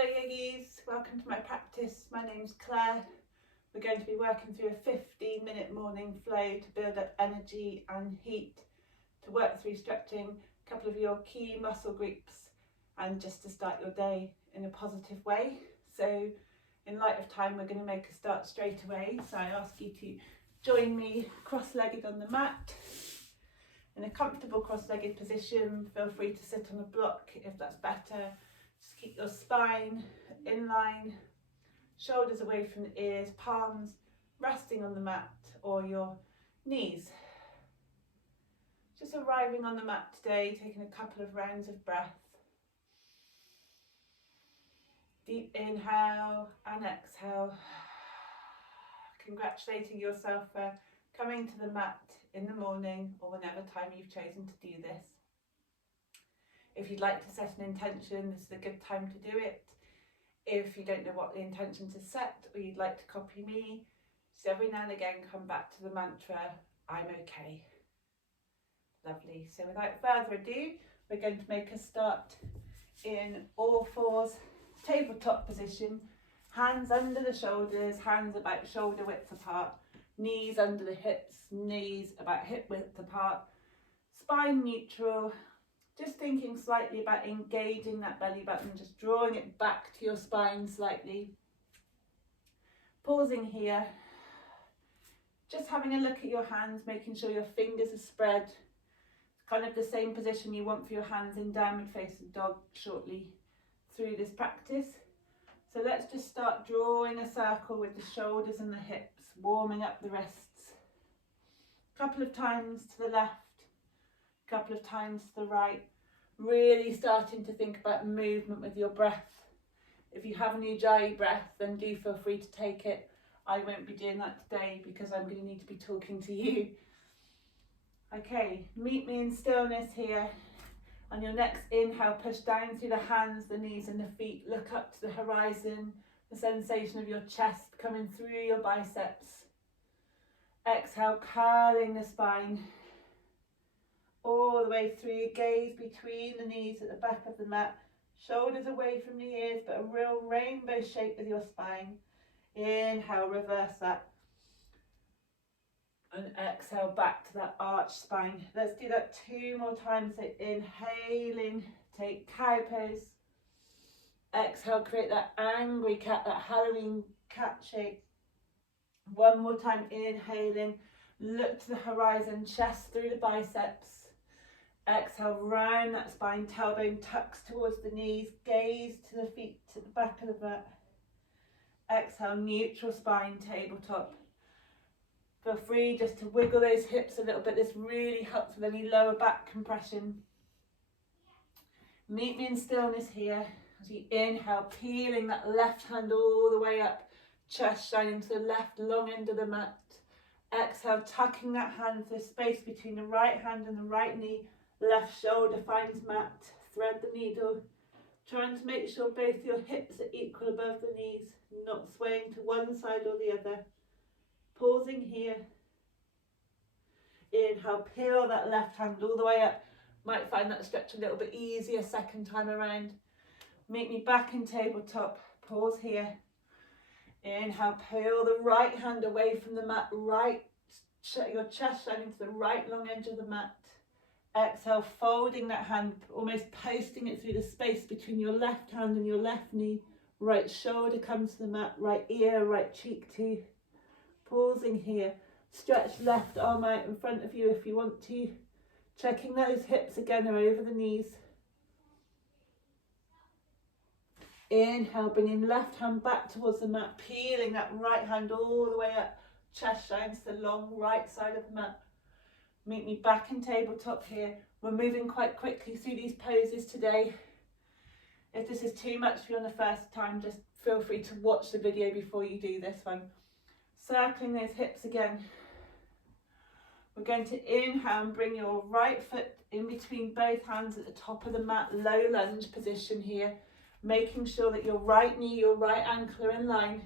Hello yogis, welcome to my practice. My name's Claire. We're going to be working through a 15-minute morning flow to build up energy and heat, to work through stretching a couple of your key muscle groups and just to start your day in a positive way. So in light of time, we're going to make a start straight away. So I ask you to join me cross-legged on the mat in a comfortable cross-legged position. Feel free to sit on a block if that's better. Just keep your spine in line, shoulders away from the ears, palms resting on the mat or your knees. Just arriving on the mat today, taking a couple of rounds of breath. Deep inhale and exhale. Congratulating yourself for coming to the mat in the morning or whenever time you've chosen to do this. If you'd like to set an intention, this is a good time to do it. If you don't know what the intention to set or you'd like to copy me, just every now and again come back to the mantra, I'm okay. Lovely. So without further ado, we're going to make a start in all fours, tabletop position, hands under the shoulders, hands about shoulder width apart, knees under the hips, knees about hip width apart, spine neutral. Just thinking slightly about engaging that belly button, just drawing it back to your spine slightly. Pausing here, just having a look at your hands, making sure your fingers are spread. Kind of the same position you want for your hands in downward facing dog shortly through this practice. So let's just start drawing a circle with the shoulders and the hips, warming up the wrists. A couple of times to the left, a couple of times to the right. Really starting to think about movement with your breath. If you have an ujjayi breath, then do feel free to take it. I won't be doing that today because I'm going to need to be talking to you. Okay, meet me in stillness here. On your next inhale, push down through the hands, the knees and the feet. Look up to the horizon, the sensation of your chest coming through your biceps. Exhale, curling the spine all the way through, gaze between the knees at the back of the mat, shoulders away from the ears, but a real rainbow shape with your spine. Inhale, reverse that. And exhale back to that arched spine. Let's do that 2 more times. So inhaling, take cow pose. Exhale, create that angry cat, that Halloween cat shape. 1 more time, inhaling, look to the horizon, chest through the biceps. Exhale, round that spine, tailbone tucks towards the knees, gaze to the feet, to the back of the mat. Exhale, neutral spine, tabletop. Feel free just to wiggle those hips a little bit. This really helps with any lower back compression. Meet me in stillness here as you inhale, peeling that left hand all the way up, chest shining to the left long end of the mat. Exhale, tucking that hand to the space between the right hand and the right knee. Left shoulder finds mat, thread the needle, trying to make sure both your hips are equal above the knees, not swaying to one side or the other. Pausing here. Inhale, peel that left hand all the way up. Might find that stretch a little bit easier second time around. Meet me back in tabletop. Pause here. Inhale, peel the right hand away from the mat, your chest shining to the right long edge of the mat. Exhale, folding that hand, almost posting it through the space between your left hand and your left knee. Right shoulder comes to the mat, right ear, right cheek too. Pausing here. Stretch left arm out in front of you if you want to. Checking those hips again are over the knees. Inhale, bringing left hand back towards the mat, peeling that right hand all the way up. Chest shines to the long right side of the mat. Meet me back in tabletop here. We're moving quite quickly through these poses today. If this is too much for you on the first time, just feel free to watch the video before you do this one. Circling those hips again. We're going to inhale and bring your right foot in between both hands at the top of the mat, low lunge position here. Making sure that your right knee, your right ankle are in line.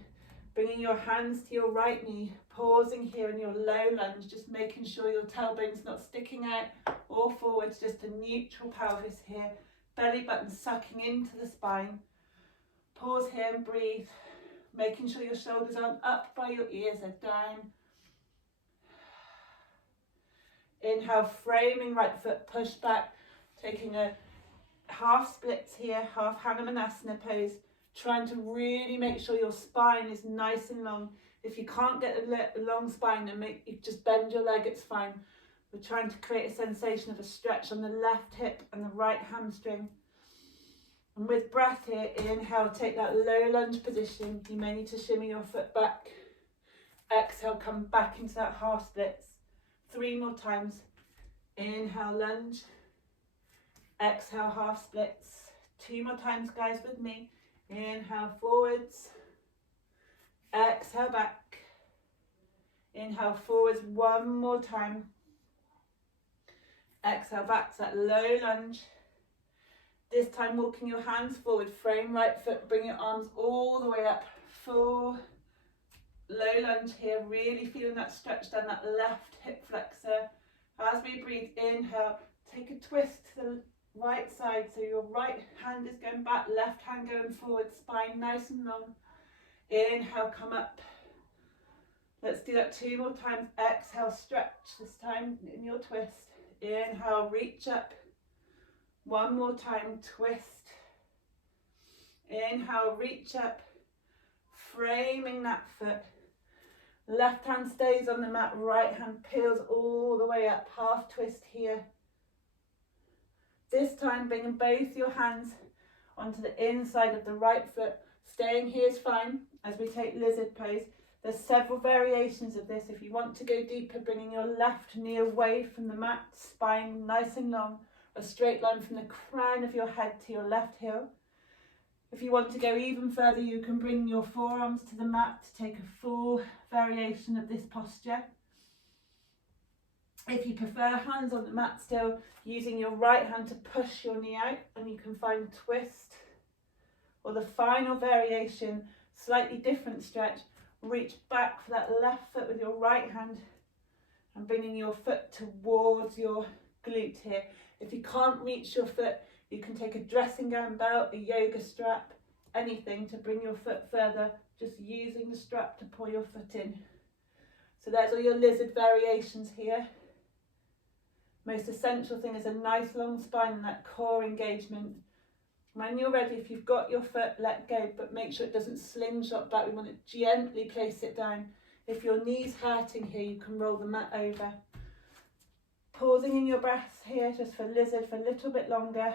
Bringing your hands to your right knee, pausing here in your low lunge, just making sure your tailbone's not sticking out or forwards, just a neutral pelvis here. Belly button sucking into the spine. Pause here and breathe, making sure your shoulders aren't up by your ears, they're down. Inhale, framing right foot, push back, taking a half splits here, half Namaste pose, trying to really make sure your spine is nice and long. If you can't get a long spine, then you just bend your leg, it's fine. We're trying to create a sensation of a stretch on the left hip and the right hamstring. And with breath here, inhale, take that low lunge position. You may need to shimmy your foot back. Exhale, come back into that half splits. 3 more times. Inhale, lunge. Exhale, half splits. 2 more times, guys, with me. Inhale, forwards. Exhale, back. Inhale, forwards 1 more time. Exhale, back to that low lunge. This time, walking your hands forward, frame right foot, bring your arms all the way up. Full low lunge here, really feeling that stretch down that left hip flexor. As we breathe, inhale, take a twist to the right side, so your right hand is going back, left hand going forward, spine nice and long. Inhale, come up. Let's do that 2 more times. Exhale, stretch, this time in your twist. Inhale, reach up. 1 more time, twist. Inhale, reach up, framing that foot. Left hand stays on the mat, right hand peels all the way up, half twist here. This time, bringing both your hands onto the inside of the right foot. Staying here is fine as we take lizard pose. There's several variations of this. If you want to go deeper, bringing your left knee away from the mat, spine nice and long. A straight line from the crown of your head to your left heel. If you want to go even further, you can bring your forearms to the mat to take a full variation of this posture. If you prefer hands on the mat still, using your right hand to push your knee out, and you can find a twist. Or the final variation, slightly different stretch, reach back for that left foot with your right hand and bringing your foot towards your glute here. If you can't reach your foot, you can take a dressing gown belt, a yoga strap, anything to bring your foot further, just using the strap to pull your foot in. So there's all your lizard variations here. Most essential thing is a nice long spine and that core engagement. When you're ready, if you've got your foot, let go, but make sure it doesn't slingshot back. We want to gently place it down. If your knee's hurting here, you can roll the mat over. Pausing in your breaths here, just for lizard for a little bit longer.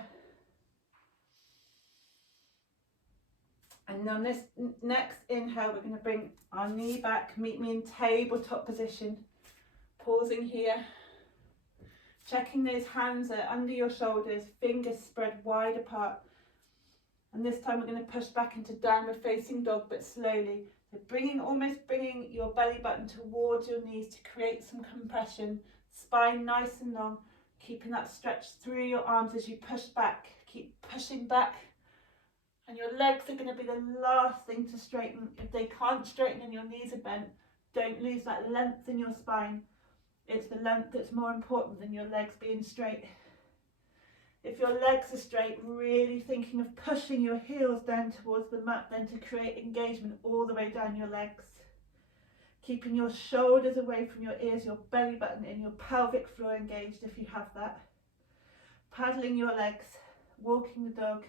And on this next inhale, we're going to bring our knee back, meet me in tabletop position. Pausing here. Checking those hands are under your shoulders, fingers spread wide apart. And this time we're going to push back into downward facing dog, but slowly. So almost bringing your belly button towards your knees to create some compression. Spine nice and long, keeping that stretch through your arms as you push back. Keep pushing back. And your legs are going to be the last thing to straighten. If they can't straighten and your knees are bent, don't lose that length in your spine. It's the length that's more important than your legs being straight. If your legs are straight, really thinking of pushing your heels down towards the mat then to create engagement all the way down your legs. Keeping your shoulders away from your ears, your belly button in, your pelvic floor engaged if you have that. Paddling your legs, walking the dog.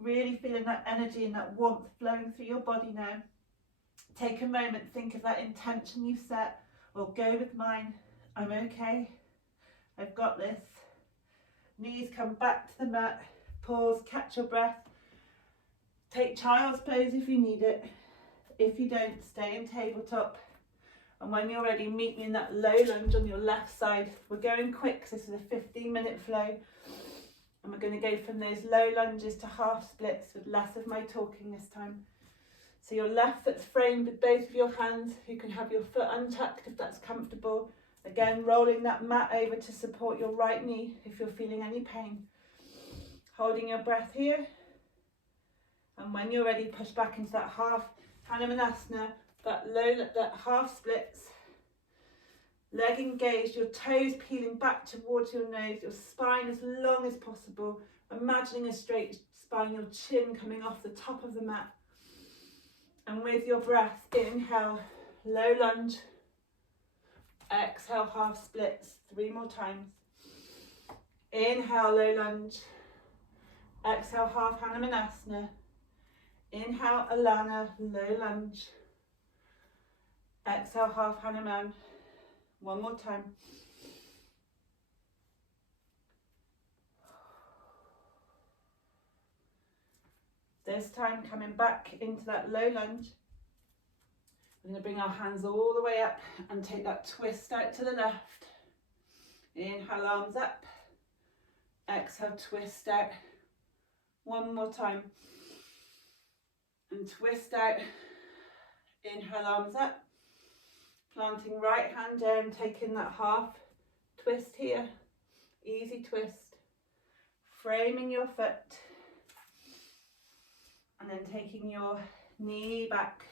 Really feeling that energy and that warmth flowing through your body now. Take a moment, think of that intention you've set, or go with mine. I'm okay. I've got this. Knees come back to the mat. Pause, catch your breath. Take child's pose if you need it. If you don't, stay in tabletop. And when you're ready, meet me in that low lunge on your left side. We're going quick, so this is a 15-minute flow. And we're going to go from those low lunges to half splits with less of my talking this time. So your left foot's framed with both of your hands. You can have your foot untucked if that's comfortable. Again, rolling that mat over to support your right knee if you're feeling any pain. Holding your breath here. And when you're ready, push back into that half Namaste, that half splits. Leg engaged, your toes peeling back towards your nose, your spine as long as possible. Imagining a straight spine, your chin coming off the top of the mat. And with your breath, inhale, low lunge. Exhale, half splits. 3 more times. Inhale, low lunge. Exhale, half Hanumanasana. Inhale, Alana, low lunge. Exhale, half Hanuman. 1 more time. This time coming back into that low lunge. We're going to bring our hands all the way up and take that twist out to the left. Inhale, arms up. Exhale, twist out. 1 more time. And twist out. Inhale, arms up. Planting right hand down, taking that half twist here. Easy twist. Framing your foot. And then taking your knee back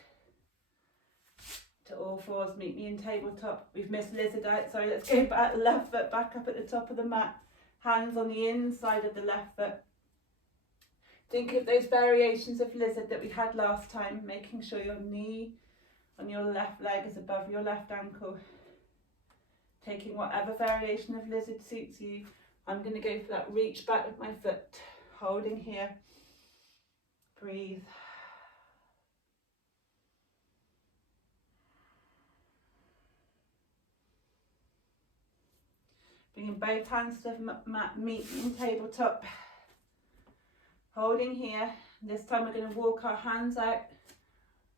to all fours. Meet me in tabletop. We've missed lizard out. Sorry, let's go back. Left foot back up at the top of the mat. Hands on the inside of the left foot. Think of those variations of lizard that we had last time, making sure your knee on your left leg is above your left ankle. Taking whatever variation of lizard suits you. I'm going to go for that reach back with my foot, holding here. Breathe. Bringing both hands to the mat, meet in tabletop. Holding here. This time we're going to walk our hands out,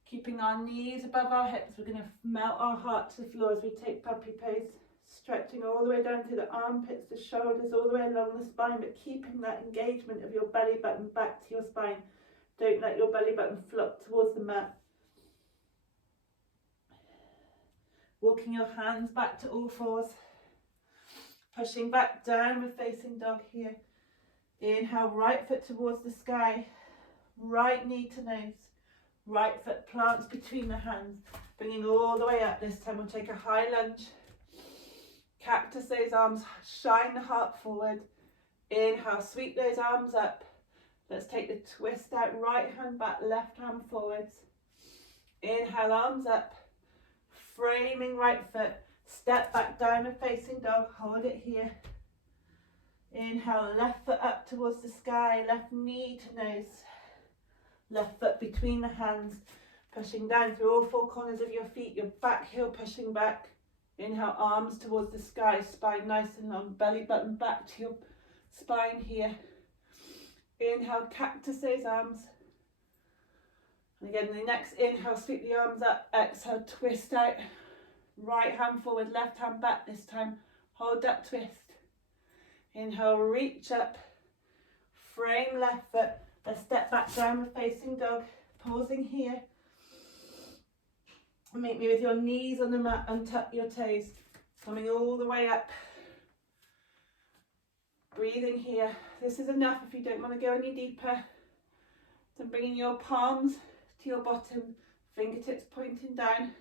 keeping our knees above our hips. We're going to melt our heart to the floor as we take puppy pose, stretching all the way down to the armpits, the shoulders, all the way along the spine, but keeping that engagement of your belly button back to your spine. Don't let your belly button flop towards the mat. Walking your hands back to all fours. Pushing back, downward facing dog here. Inhale, right foot towards the sky. Right knee to nose. Right foot plants between the hands. Bringing all the way up. This time we'll take a high lunge. Cactus those arms. Shine the heart forward. Inhale, sweep those arms up. Let's take the twist out, right hand back, left hand forwards. Inhale, arms up. Framing right foot. Step back, downward facing dog. Hold it here. Inhale, left foot up towards the sky. Left knee to nose. Left foot between the hands. Pushing down through all 4 corners of your feet. Your back heel pushing back. Inhale, arms towards the sky. Spine nice and long. Belly button back to your spine here. Inhale, cactus those arms. And again, the next inhale, sweep the arms up. Exhale, twist out. Right hand forward, left hand back this time. Hold that twist. Inhale, reach up. Frame left foot. Let's step back, downward facing dog. Pausing here. Meet me with your knees on the mat. Untuck your toes. Coming all the way up. Breathing here. This is enough if you don't want to go any deeper. So bringing your palms to your bottom, fingertips pointing down.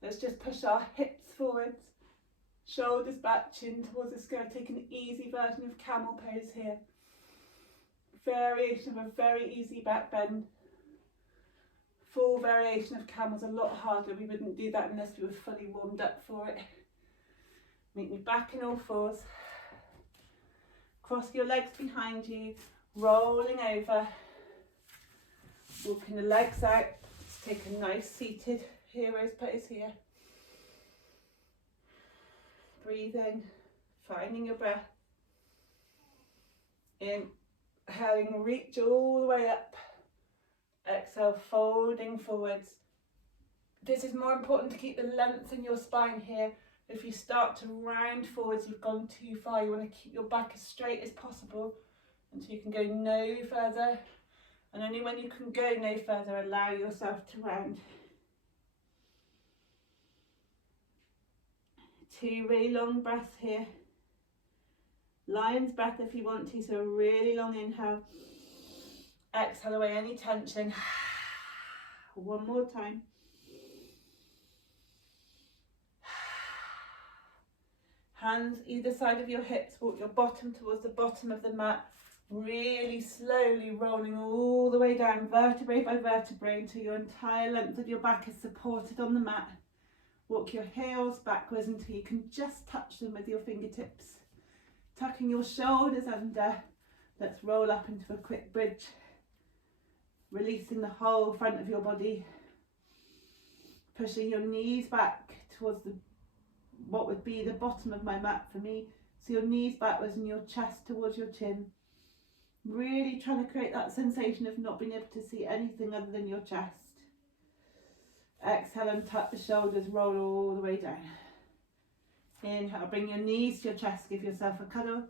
Let's just push our hips forwards, shoulders back, chin towards the sky. Take an easy version of camel pose here. Variation of a very easy back bend. Full variation of camel's a lot harder. We wouldn't do that unless we were fully warmed up for it. Meet me back in all fours. Cross your legs behind you, rolling over, walking the legs out. Let's take a nice seated hero's pose here. Breathing, finding your breath. Inhaling, reach all the way up. Exhale, folding forwards. This is more important to keep the length in your spine here. If you start to round forwards, you've gone too far. You want to keep your back as straight as possible until you can go no further. And only when you can go no further, allow yourself to round. 2 really long breaths here. Lion's breath if you want to, so a really long inhale. Exhale away any tension. 1 more time. Hands either side of your hips, walk your bottom towards the bottom of the mat. Really slowly rolling all the way down, vertebrae by vertebrae, until your entire length of your back is supported on the mat. Walk your heels backwards until you can just touch them with your fingertips. Tucking your shoulders under. Let's roll up into a quick bridge. Releasing the whole front of your body. Pushing your knees back towards what would be the bottom of my mat for me. So your knees backwards and your chest towards your chin. Really trying to create that sensation of not being able to see anything other than your chest. Exhale and tuck the shoulders, roll all the way down. Inhale, bring your knees to your chest, give yourself a cuddle.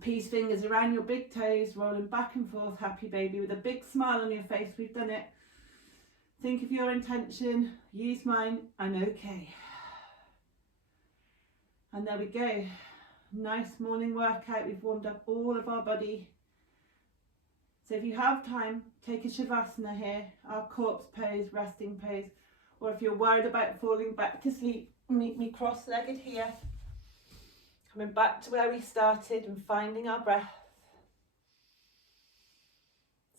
Peace fingers around your big toes, rolling back and forth, happy baby, with a big smile on your face. We've done it. Think of your intention, use mine, and okay. And there we go. Nice morning workout. We've warmed up all of our body. So if you have time, take a shavasana here, our corpse pose, resting pose. Or if you're worried about falling back to sleep, meet me cross-legged here. Coming back to where we started and finding our breath.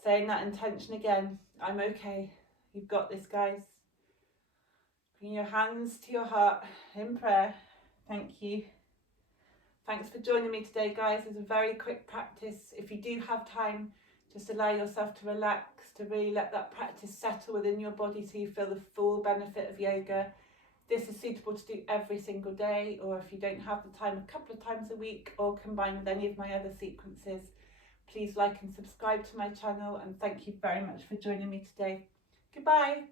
Saying that intention again. I'm okay. You've got this, guys. Bring your hands to your heart in prayer. Thank you. Thanks for joining me today, guys. It's a very quick practice. If you do have time, just allow yourself to relax, to really let that practice settle within your body so you feel the full benefit of yoga. This is suitable to do every single day, or if you don't have the time, a couple of times a week, or combine with any of my other sequences. Please like and subscribe to my channel, and thank you very much for joining me today. Goodbye.